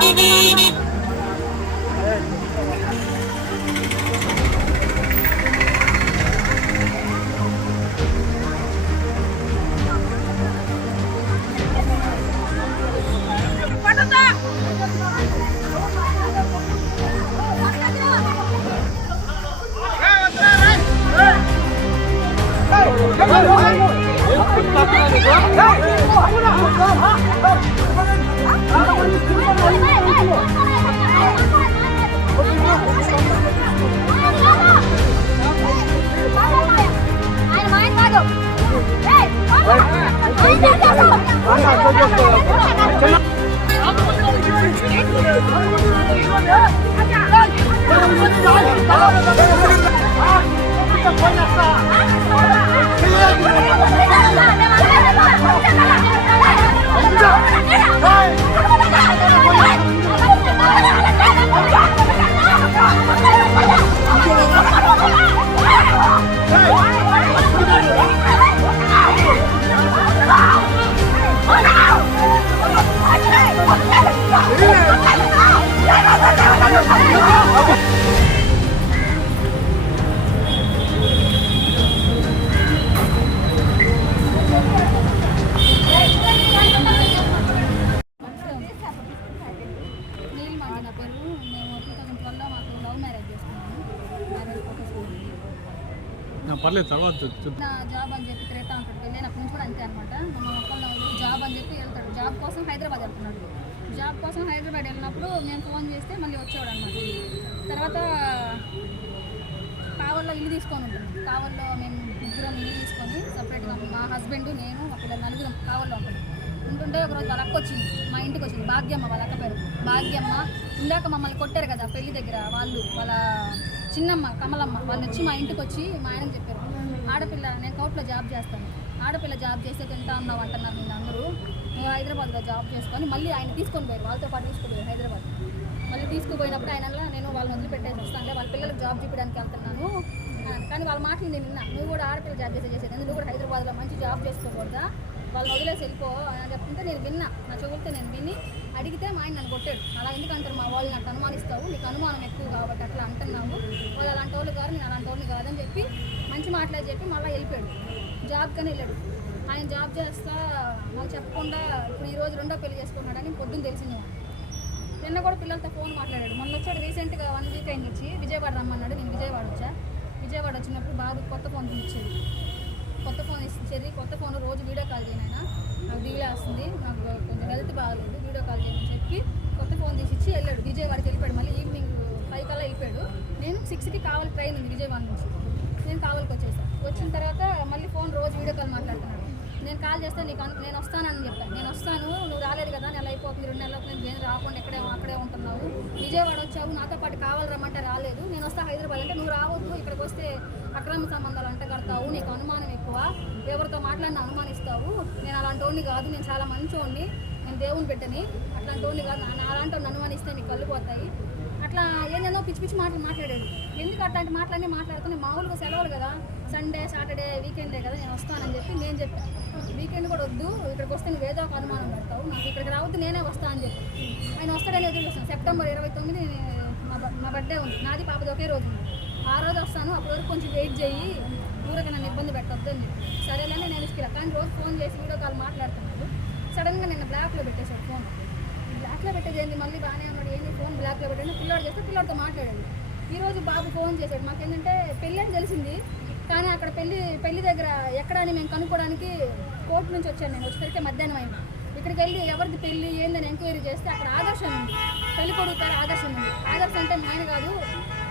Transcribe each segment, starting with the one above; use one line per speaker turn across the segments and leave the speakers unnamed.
Thank you.
아, పర్లేదు తర్వాత
నా జాబ్ అని చెప్పి తిరుగుతా ఉంటాడు వెళ్ళినప్పటి నుంచి కూడా అంతే అనమాట మన మొక్కల్లో జాబ్ అని చెప్పి వెళ్తాడు. జాబ్ కోసం హైదరాబాద్ వెళ్తున్నాడు. జాబ్ కోసం హైదరాబాద్ వెళ్ళినప్పుడు మేము ఫోన్ చేస్తే మళ్ళీ వచ్చేవాడు అనమాట తర్వాత కావల్లో ఇల్లు తీసుకొని ఉంటాం కావల్లో మేము ముగ్గురం ఇల్లు తీసుకొని సపరేట్గా మా హస్బెండ్ నేను అక్కడ పిల్లలు నలుగురం కావల్లో ఉంటాం. ఉంటుంటే ఒకరోజు వాళ్ళ అక్క వచ్చింది మా ఇంటికి వచ్చింది. భాగ్యమ్మ వాళ్ళ అక్క పేరు. భాగ్యమ్మ ఇందాక మమ్మల్ని కొట్టారు కదా పెళ్ళి దగ్గర వాళ్ళు వాళ్ళ చిన్నమ్మ కమలమ్మ. వాళ్ళు వచ్చి మా ఇంటికి వచ్చి మా ఆయనకి చెప్పారు. ఆడపిల్ల నేను కోర్టులో జాబ్ చేస్తాను. ఆడపిల్ల జాబ్ చేస్తే తింటా ఉన్నావు అంటున్నారు నేను అందరూ. నువ్వు హైదరాబాద్లో జాబ్ చేసుకొని మళ్ళీ ఆయన తీసుకొని పోయారు. వాళ్ళతో పాటు తీసుకుపోయారు హైదరాబాద్. మళ్ళీ తీసుకుపోయినప్పుడు ఆయన నేను వాళ్ళని వదిలిపెట్టేసి వస్తాను వాళ్ళ పిల్లలకు జాబ్ చూపించడానికి వెళ్తున్నాను. కానీ వాళ్ళ మాటలు నేను విన్నా. నువ్వు కూడా ఆడపిల్ల జాబ్ చేసే చేసేది నువ్వు కూడా హైదరాబాద్లో మంచి జాబ్ చేసుకోకూడదా? వాళ్ళు వదిలేసి వెళ్ళిపో అని చెప్తుంటే నేను విన్నా. నా చెవులతో నేను విని అడిగితే మా ఆయన నన్ను కొట్టాడు. అలా ఎందుకంటారు మా వాళ్ళు నాకు అనుమానిస్తావు నీకు అనుమానం ఎక్కువ కాబట్టి అట్లా అంటున్నావు. వాళ్ళు అలాంటి వాళ్ళు కాదు నేను అలాంటి వాళ్ళని కాదని చెప్పి మంచి మాట్లాడి చెప్పి మళ్ళీ వెళ్ళిపోయాడు. జాబ్ కానీ వెళ్ళాడు. ఆయన జాబ్ చేస్తా వాళ్ళు చెప్పకుండా ఇప్పుడు ఈ రోజు రెండో పెళ్ళి చేసుకున్నాడని పొద్దున్న తెలిసింది నిన్న కూడా పిల్లలతో ఫోన్ మాట్లాడాడు. మొన్న వచ్చాడు రీసెంట్గా వన్ వీక్ అయింది వచ్చి విజయవాడ రమ్మన్నాడు. నేను విజయవాడ వచ్చా? విజయవాడ వచ్చినప్పుడు బాబు కొత్త ఫోన్ ఇచ్చేది కొత్త ఫోన్ ఇచ్చేది చెర్రీ వీడియో కాల్ చేయను నాకు దిగులే వస్తుంది. నాకు కొంచెం హెల్త్ బాగాలేదు. వీడియో కాల్ చేయమని చెప్పి కొత్త ఫోన్ తీసి ఇచ్చి వెళ్ళాడు. విజయవాడకి వెళ్ళిపోయాడు మళ్ళీ ఈవినింగ్ ఫైవ్ కల్లా వెళ్ళిపోయాడు నేను సిక్స్కి కావాలి ట్రైన్ ఉంది విజయవాడ నుంచి. నేను కావాలకి వచ్చేసాను వచ్చిన తర్వాత మళ్ళీ ఫోన్ రోజు వీడియో కాల్ మాట్లాడుతున్నాడు. నేను కాల్ చేస్తే నీకు నేను వస్తానని చెప్పాను నేను వస్తాను నువ్వు రాలేదు కదా నెల అయిపోతుంది రెండు నెలలకు నేను నేను రాకుండా ఎక్కడే అక్కడే ఉంటున్నావు. విజయవాడ వచ్చావు నాతో పాటు కావాలి రమ్మంటే రాలేదు. నేను వస్తా హైదరాబాద్ అంటే నువ్వు రావద్దు ఇక్కడికి వస్తే అక్రమ సంబంధాలు అంటగడతావు నీకు అనుమానం ఎక్కువ. ఎవరితో మాట్లాడిన అనుమానిస్తావు. నేను అలాంటి వాడిని కాదు నేను చాలా మంచోడిని నేను దేవుని పెట్టని అట్లాంటి వాడిని కాదు నా అలాంటి వాడిని అనుమానిస్తే నీకు కళ్ళు పోతాయి. అట్లా ఏందేందో పిచ్చి పిచ్చి మాటలు మాట్లాడాడు ఎందుకు అట్లాంటి మాటలన్నీ మాట్లాడుకునే మామూలుగా సెలవులు కదా? సండే సాటర్డే వీకెండే కదా నేను వస్తానని చెప్పి నేను చెప్పాను వీకెండ్ కూడా వద్దు ఇక్కడికి వస్తే నువ్వు ఏదో ఒక అనుమానం పెడతావు. నాకు ఇక్కడికి రావద్దు నేనే వస్తా అని చెప్పి. ఆయన వస్తాడని ఎదురు సెప్టెంబర్ ఇరవై తొమ్మిది మా మా బర్త్డే ఉంది. నాది పాపది ఒకే రోజు ఉంది. ఆ రోజు వస్తాను అప్పటి వరకు కొంచెం వెయిట్ చేయి. ఊరకి నన్ను ఇబ్బంది పెట్టొద్దు అని చెప్పి. సరేలేని నేను ఇసుకెళ్ళా కానీ రోజు ఫోన్ చేసి వీడియో కాల్ మాట్లాడుతున్నాడు. సడన్గా నిన్న బ్లాక్లో పెట్టేశాడు ఫోన్ బ్లాక్లో పెట్టేది ఏంది మళ్ళీ బాగానే ఉన్నాడు. ఏంది ఫోన్ బ్లాక్లో పెట్టండి? పిల్లాడు చేస్తే పిల్లాడితో మాట్లాడండి. ఈ రోజు బాబు ఫోన్ చేశాడు. మాకేంటంటే పెళ్ళి అని తెలిసింది. కానీ అక్కడ పెళ్ళి పెళ్ళి దగ్గర ఎక్కడ అని మేము కనుక్కోవడానికి కోర్టు నుంచి వచ్చాను నేను. వచ్చేసరికి మధ్యాహ్నం అయింది. ఇక్కడికి వెళ్ళి ఎవరిది పెళ్ళి ఏందని ఎంక్వైరీ చేస్తే అక్కడ ఆదర్శం ఉంది. పెళ్ళి కొడుకు పేరు ఆదర్శం ఉంది. ఆదర్శ అంటే మా ఆయన కాదు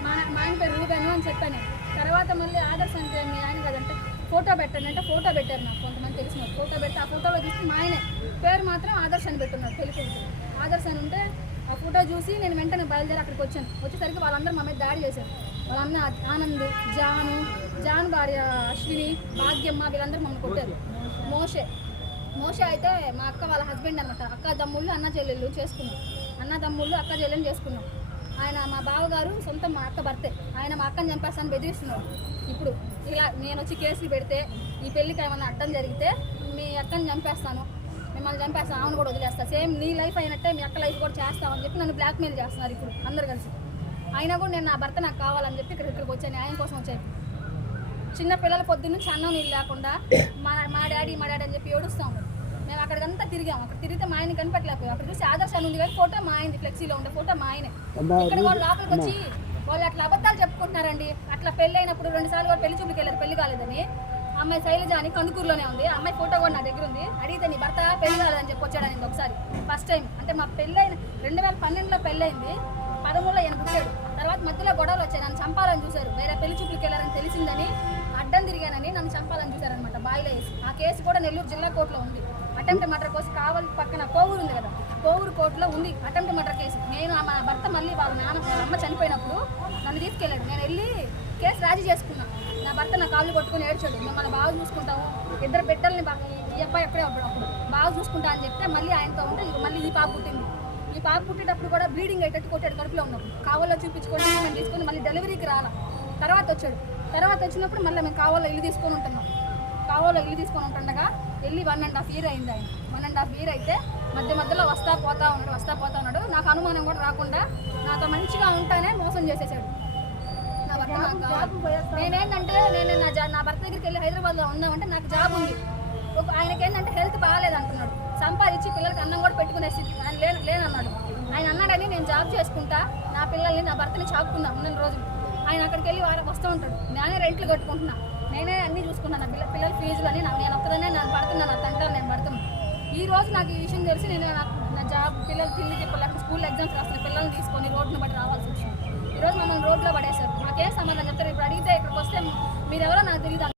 మా మా ఆయన పేరు రూపాను అని చెప్పాను తర్వాత మళ్ళీ ఆదర్శ అంటే మీ ఆయన కాదంటే ఫోటో పెట్టండి అంటే ఫోటో పెట్టారు నాకు కొంతమంది తెలిసిన ఫోటో పెట్టి ఆ ఫోటోలో చూసి మా ఆయనే. పేరు మాత్రం ఆదర్శ్ అని పెట్టున్నారు పెళ్ళి కొడుకు. ఆదర్శ్ అని ఉంటే ఆ ఫోటో చూసి నేను వెంటనే బయలుదేరి అక్కడికి వచ్చాను. వచ్చేసరికి వాళ్ళందరూ మా మీద దాడి చేశారు. వాళ్ళందరూ ఆనంద్ జాను జాన్ భార్య అశ్విని భాగ్యమ్మ వీళ్ళందరూ మమ్మల్ని కొట్టారు. మోషే. మోషే అయితే మా అక్క వాళ్ళ హస్బెండ్ అనమాట అక్క తమ్ముళ్ళు అన్న చెల్లెళ్ళు చేసుకున్నాం. అన్న తమ్ముళ్ళు అక్క చెల్లెళ్ళు చేసుకున్నాం. ఆయన మా బావగారు సొంతం మా అక్క భర్తే. ఆయన మా అక్కని చంపేస్తాను బెదిరిస్తున్నాడు ఇప్పుడు ఇలా నేను వచ్చి కేసులు పెడితే ఈ పెళ్ళికి ఏమైనా అడ్డం జరిగితే మీ అక్కని చంపేస్తాను. మిమ్మల్ని చంపేస్తాను ఆమెను కూడా వదిలేస్తా. సేమ్ నీ లైఫ్ అయినట్టే మీ అక్క లైఫ్ కూడా చేస్తామని చెప్పి నన్ను బ్లాక్మెయిల్ చేస్తున్నారు ఇప్పుడు అందరు కలిసి. అయినా కూడా నేను నా భర్త నాకు కావాలని చెప్పి ఇక్కడ ఇక్కడికి వచ్చాను న్యాయం కోసం వచ్చాను. చిన్న పిల్లల పొద్దున్న అన్నం నీళ్ళు లేకుండా మా మా డాడీ మా డాడీ అని చెప్పి ఏడుస్తాం మేము అక్కడికంతా తిరిగాం అక్కడ తిరిగితే మా ఆయన కనిపెట్టలేకపోయాం. అక్కడ చూసి ఆదర్శ ఉంది కానీ ఫోటో మా ఆయనది ఫ్లెక్సీలో ఉండే ఫోటో మా ఆయనే. ఇక్కడ వాళ్ళు లోపలికి వచ్చి వాళ్ళు అట్లా అబద్ధాలు చెప్పుకుంటున్నారండి. అట్లా పెళ్ళి అయినప్పుడు రెండు సార్లు కూడా పెళ్ళి చూపుకి వెళ్ళారు పెళ్ళి కాలేదని. అమ్మాయి శైలజ అని కందుకూరులోనే ఉంది. అమ్మాయి ఫోటో కూడా నా దగ్గర ఉంది. అడిగితే నీ భర్త పెళ్ళి కాలేదని చెప్పి వచ్చాడని ఒకసారి. ఫస్ట్ టైం అంటే మా పెళ్ళైన రెండు వేల పన్నెండులో పెళ్ళైంది పదమూడులో ఈయన పుట్టాడు. తర్వాత మధ్యలో గొడవలు వచ్చాయి. నన్ను చంపాలని చూశారు. వేరే పెళ్ళి చూపులకి వెళ్ళారని తెలిసిందని అడ్డం తిరిగానని నన్ను చంపాలని చూశారనమాట బాయిలో వేసి. ఆ కేసు కూడా నెల్లూరు జిల్లా కోర్టులో ఉంది. అటెంప్ట్ మర్డర్ కోసం కావాలి పక్కన కోవూరు ఉంది కదా. కోవూరు కోర్టులో ఉంది అటెంప్ట్ మర్డర్ కేసు. నేను మా భర్త మళ్ళీ వాళ్ళ నాన్న వాళ్ళ అమ్మ చనిపోయినప్పుడు నన్ను తీసుకెళ్ళాడు. నేను వెళ్ళి కేసు రాజీ చేసుకున్నాను భర్త నా కాళ్ళు కొట్టుకుని ఏడ్చాడు. మిమ్మల్ని బాగా చూసుకుంటాము. ఇద్దరు బిడ్డల్ని ఈ అబ్బాయి ఎక్కడే అప్పుడు అప్పుడు. బాగా చూసుకుంటా అని చెప్తే మళ్ళీ ఆయనతో ఉంటే మళ్ళీ ఈ పాప పుట్టింది. ఈ పాప పుట్టేటప్పుడు కూడా బ్లీడింగ్ అయ్యేటట్టు కొట్టాడు కడుపులో ఉన్నప్పుడు. కావాలో చూపించుకొని ట్రీట్మెంట్ తీసుకొని మళ్ళీ డెలివరీకి రాలా. తర్వాత వచ్చాడు. తర్వాత వచ్చినప్పుడు మళ్ళీ మేము కావాలో ఇల్లు తీసుకొని ఉంటున్నాం. కావాలో ఇల్లు తీసుకొని ఉంటుండగా వెళ్ళి వన్ అండ్ హాఫ్ ఇయర్ అయింది ఆయన. వన్ అండ్ హాఫ్ ఇయర్ అయితే మధ్య మధ్యలో వస్తా పోతా ఉన్నాడు వస్తా పోతా ఉన్నాడు. నాకు అనుమానం కూడా రాకుండా నాతో మంచిగా ఉంటానే మోసం చేసేసాడు. నేనేంటంటే నేను నా జా నా భర్త దగ్గరికి వెళ్ళి హైదరాబాద్లో ఉన్నామంటే నాకు జాబ్ ఉంది. ఒక ఆయనకి ఏంటంటే హెల్త్ బాగాలేదు అంటున్నాడు సంపాదించి పిల్లలకి అన్నం కూడా పెట్టుకునే స్థితి ఆయన లేను లేనన్నాడు. ఆయన అన్నాడని నేను జాబ్ చేసుకుంటా నా పిల్లల్ని నా భర్తని చాపుకుందా ఉన్న రోజులు. ఆయన అక్కడికి వెళ్ళి వారం వస్తూ ఉంటాడు. నేనే రెంట్లు కట్టుకుంటున్నా. నేనే అన్ని చూసుకున్నాను నా పిల్ల పిల్లల ఫీజులు అని నా- నేను ఒక్కదనే నేను పడుతున్నాను నా తంటాను నేను పడుతున్నాను ఈ రోజు నాకు ఈ విషయం తెలిసి నేను నాకు నా జాబ్ పిల్లలు తిండి చెప్పలేక స్కూల్ ఎగ్జామ్స్ రాసిన పిల్లల్ని తీసుకొని రోడ్లు బట్టి రావాల్సి వచ్చింది. ఈ రోజు మమ్మల్ని రోడ్లో పడేశారు మాకేం సమాధానం చెప్తారు? ఇప్పుడు అడిగితే ఇక్కడికి వస్తే మీరెవరో నాకు తెలియదు.